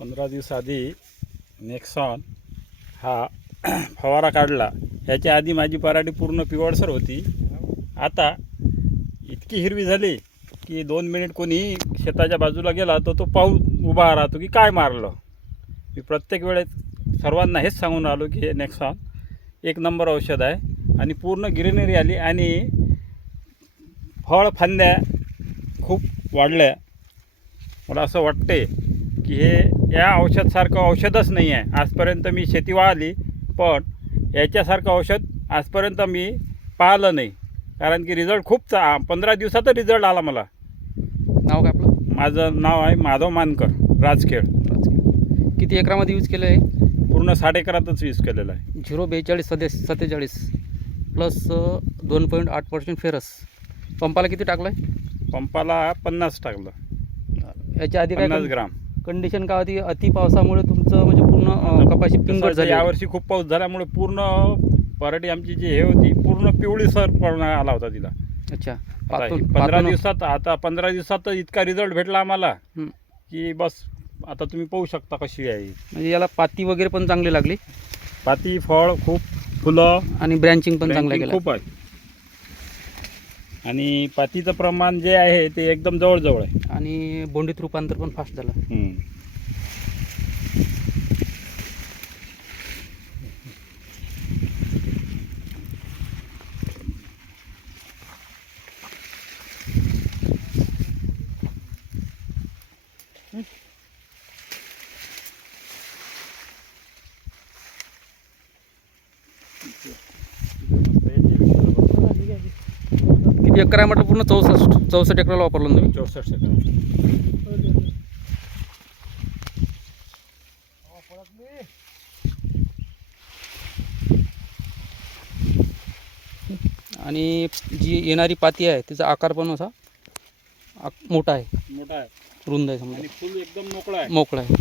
15 दिवस आधी नेक्सॉन हा फवारा काढला. ह्याच्या आधी माझी पराठी पूर्ण पिवळसर होती. आता इतकी हिरवी झाली की 2 मिनिट कोणी शेताच्या बाजूला गेला तर तो पाहून उभा राहतो की काय मारलं. मी प्रत्येक वेळेस सर्वांना हेच सांगून राहिलो की हे नेक्सॉन एक नंबर औषध आहे आणि पूर्ण ग्रीनरी आली आणि फळ फांद्या खूप वाढल्या. मला असं वाटते की हे या औषधासारखं औषधच नाही आहे. आजपर्यंत मी शेती वाळली पण याच्यासारखं औषध आजपर्यंत मी पाहिलं नाही. कारण की रिझल्ट खूप 15 दिवसात रिझल्ट आला मला. नाव काय आपलं? माझं नाव आहे माधव मानकर, राजखेड. किती एकरामध्ये यूज केलं आहे? पूर्ण 60 एकरातच यूज केलेलं आहे. 042-47 प्लस 2.8% फेरस. पंपाला किती टाकलं आहे? पंपाला 50 टाकलं, याच्या आधी काय 50 ग्राम. कंडिशन काय होती? अति पावसामुळे तुमचं म्हणजे पूर्ण कपाशी पिंगट झाली. यावर्षी खूप पाऊस झाल्यामुळे पूर्ण पराठी आमची जी हे होती पूर्ण पिवळीसरपणा आला होता तिला. अच्छा. 15 दिवसात इतका रिझल्ट भेटला आम्हाला की बस आता तुम्ही पाहू शकता कशी आहे. म्हणजे याला पाती वगैरे पण चांगली लागली. पाती, फळ खूप, फुलं आणि ब्रँचिंग पण चांगलं गेलं खूप आहे. आणि पातीचं प्रमाण जे आहे ते एकदम जवळजवळ आहे. आणि बोंडीत रूपांतर पण फास्ट झालं. किती एकर आहे म्हटलं? पूर्ण 64 एकराला वापरलं ना तुम्ही? 64 एकर. आणि जी येणारी पाती आहे तिचा आकार पण असा मोठा आहे, मोठा आहे, रुंद आहे, समजा आणि फुल एकदम मोकळा आहे. मोकळा आहे.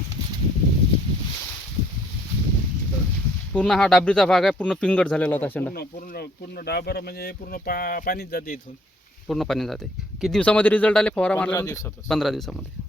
पूर्ण हा डाबरीचा भाग आहे, पूर्ण पिंगट झालेला होता शेंडा. पूर्ण पूर्ण डाबर म्हणजे पूर्ण पाणीच जाते इथून. पूर्ण पाणी जाते. किती दिवसामध्ये रिझल्ट आले फवारा 15 मारला? दिवसातच. 15 दिवसामध्ये.